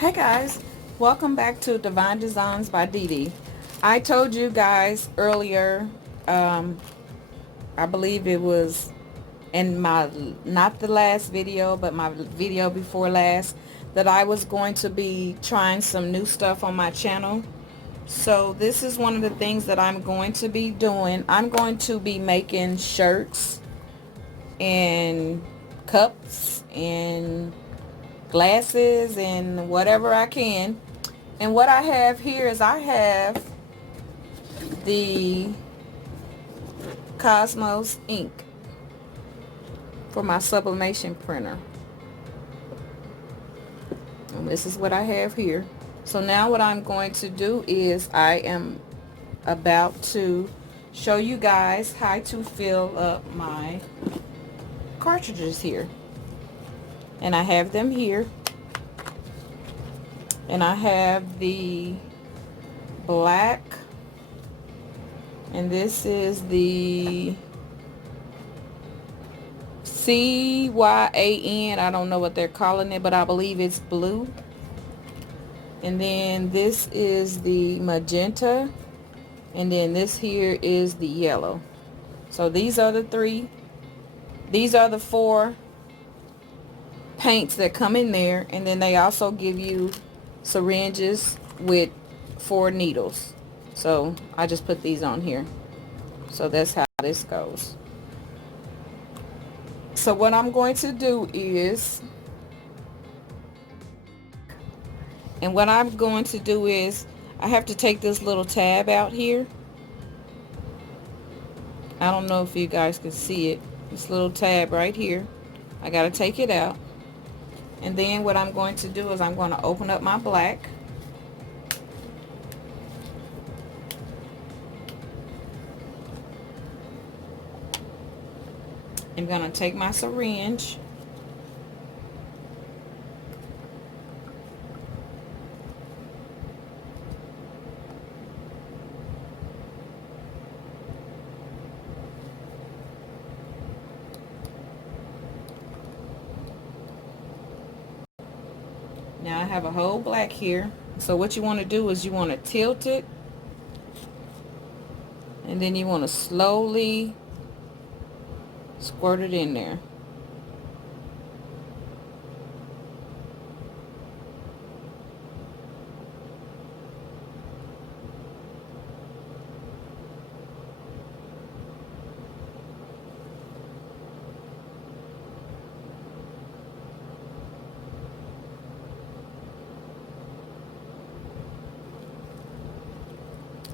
Hey guys, welcome back to Divine Designs by Dee Dee. I told you guys earlier, I believe it was in my, not the last video, but my video before last, that I was going to be trying some new stuff on my channel. So this is one of the things that I'm going to be doing. I'm going to be making shirts and cups and glasses and whatever I can. And what I have here is I have the Cosmos ink for my sublimation printer. And this is what I have here. So now what I'm going to do is I am about to show you guys how to fill up my cartridges here. And I have them here. And I have the black, and this is the CYAN. I don't know what they're calling it, but I believe it's blue. And then this is the magenta, and then this here is the yellow. So these are the four paints that come in there, and then they also give you syringes with 4 needles. So I just put these on here. So that's how this goes. So what I'm going to do is, I have to take this little tab out here. I don't know if you guys can see it. This little tab right here. I got to take it out. And then what I'm going to do is I'm going to open up my black. I'm going to take my syringe. Now I have a whole black here. So what you want to do is you want to tilt it, and then you want to slowly squirt it in there.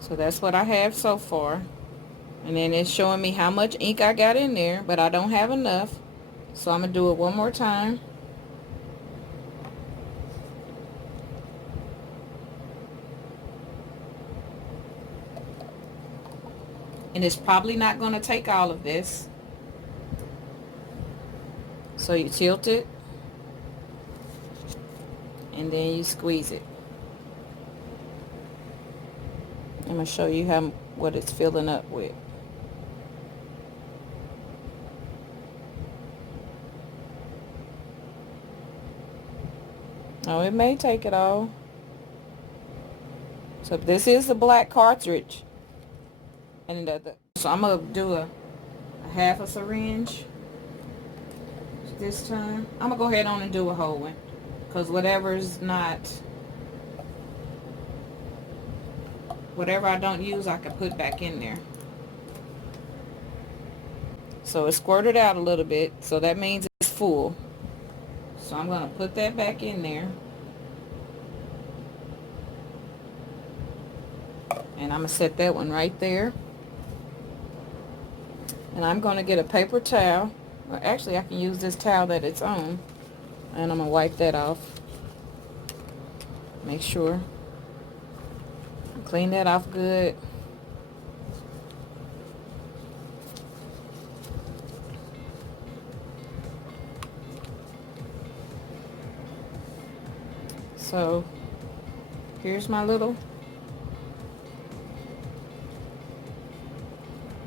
So that's what I have so far. And then it's showing me how much ink I got in there, but I don't have enough. So I'm going to do it one more time. And it's probably not going to take all of this. So you tilt it, and then you squeeze it. I'm going to show you what it's filling up with. Oh, it may take it all. So this is the black cartridge. And so I'm going to do a half a syringe this time. I'm going to go ahead on and do a whole one. Because whatever I don't use, I can put back in there. So it squirted out a little bit, so that means it's full. So I'm going to put that back in there. And I'm going to set that one right there. And I'm going to get a paper towel. Or actually, I can use this towel that it's on. And I'm going to wipe that off. Make sure. Clean that off good. So here's my little,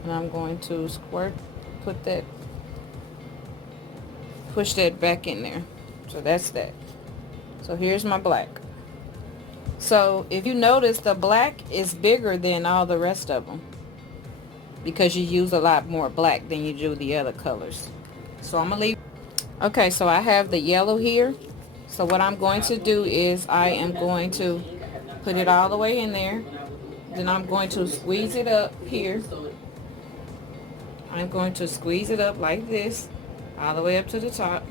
and I'm going to push that back in there. So that's that. So here's my black. So if you notice, the black is bigger than all the rest of them because you use a lot more black than you do the other colors. So I'm gonna leave. Okay, so I have the yellow here. So what I'm going to do is I am going to put it all the way in there. Then I'm going to squeeze it up here. I'm going to squeeze it up like this, all the way up to the top.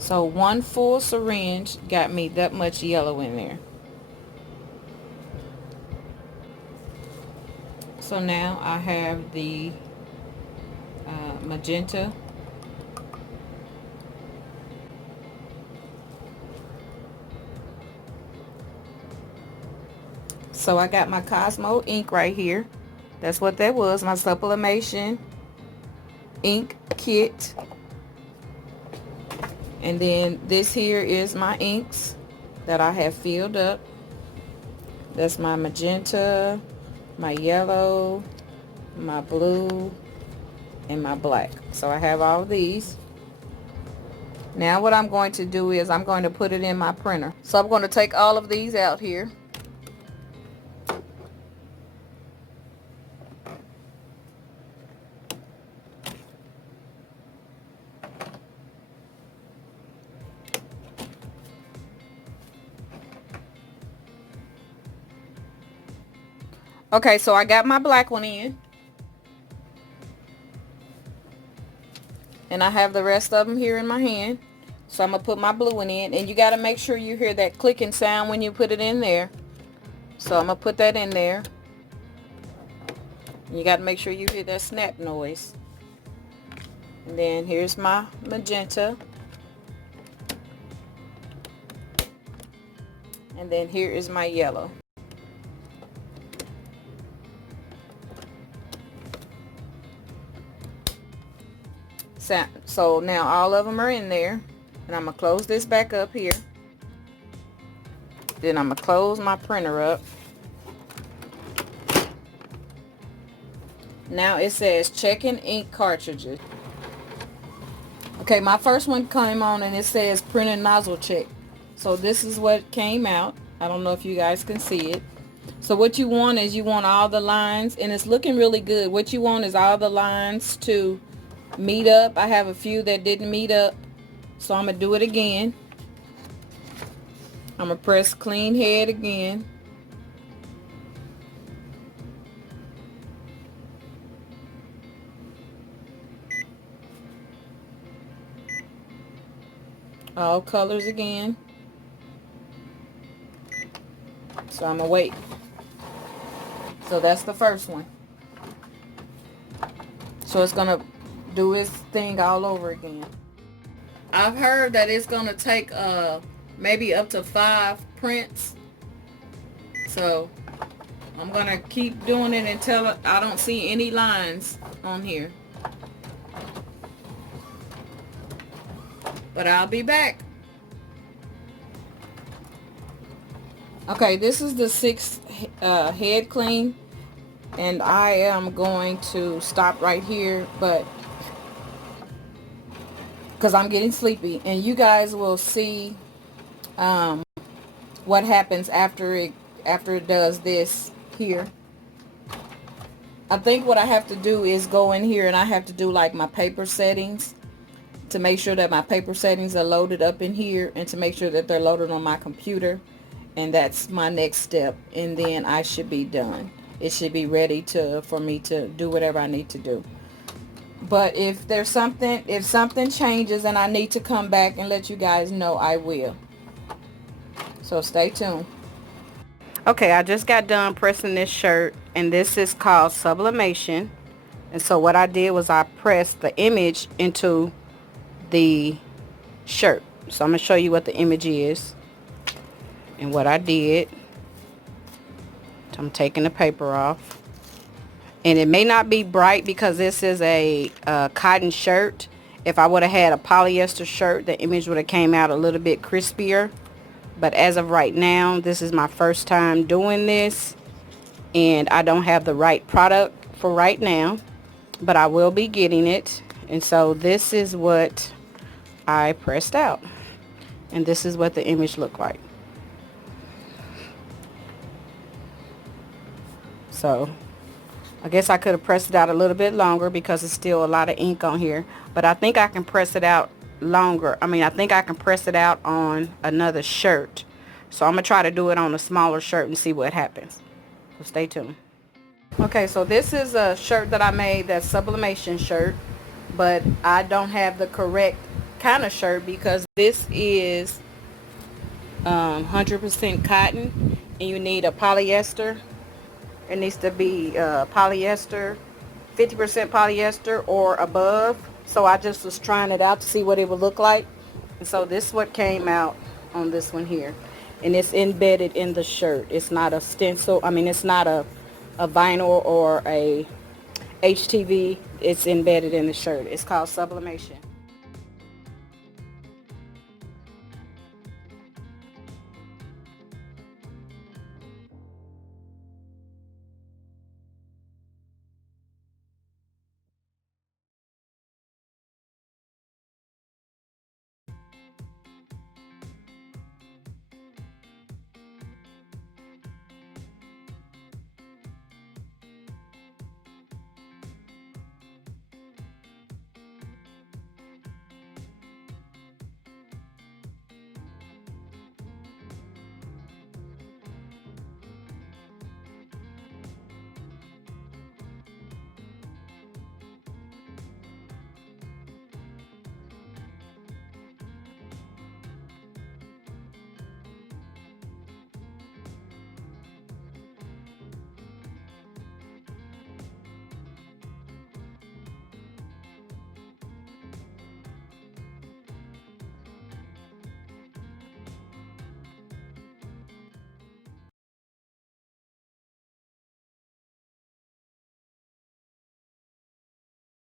So one full syringe got me that much yellow in there. So now I have the magenta. So I got my Cosmo ink right here. That's what that was, my sublimation ink kit. And then this here is my inks that I have filled up. That's my magenta, my yellow, my blue, and my black. So I have all these. Now what I'm going to do is I'm going to put it in my printer. So I'm going to take all of these out here. Okay, so I got my black one in. And I have the rest of them here in my hand. So I'm going to put my blue one in. And you got to make sure you hear that clicking sound when you put it in there. So I'm going to put that in there. You got to make sure you hear that snap noise. And then here's my magenta. And then here is my yellow. So now all of them are in there. And I'm going to close this back up here. Then I'm going to close my printer up. Now it says checking ink cartridges. Okay, my first one came on and it says printer nozzle check. So this is what came out. I don't know if you guys can see it. So what you want is you want all the lines, and it's looking really good. What you want is all the lines to meet up. I have a few that didn't meet up. So I'm going to do it again. I'm going to press clean head again. All colors again. So I'm going to wait. So that's the first one. So it's going to do its thing all over again. I've heard that it's going to take maybe up to 5 prints. So I'm going to keep doing it until I don't see any lines on here. But I'll be back. Okay, this is the 6th head clean. And I am going to stop right here, but because I'm getting sleepy, and you guys will see what happens after it does this here. I think what I have to do is go in here and I have to do like my paper settings to make sure that my paper settings are loaded up in here, and to make sure that they're loaded on my computer. And that's my next step, and then I should be done. It should be ready for me to do whatever I need to do. But if something changes and I need to come back and let you guys know, I will. So stay tuned. Okay, I just got done pressing this shirt, and this is called sublimation. And so what I did was I pressed the image into the shirt. So I'm going to show you what the image is and what I did. So I'm taking the paper off. And it may not be bright because this is a cotton shirt. If I would have had a polyester shirt, the image would have came out a little bit crispier. But as of right now, this is my first time doing this. And I don't have the right product for right now. But I will be getting it. And so this is what I pressed out. And this is what the image looked like. So I guess I could have pressed it out a little bit longer because it's still a lot of ink on here. But I think I can press it out longer. I think I can press it out on another shirt. So I'm going to try to do it on a smaller shirt and see what happens. So stay tuned. Okay, so this is a shirt that I made, that sublimation shirt. But I don't have the correct kind of shirt because this is 100% cotton. And you need a polyester. It needs to be polyester, 50% polyester or above. So I just was trying it out to see what it would look like. And so this is what came out on this one here. And it's embedded in the shirt. It's not a stencil. It's not a vinyl or a HTV. It's embedded in the shirt. It's called sublimation.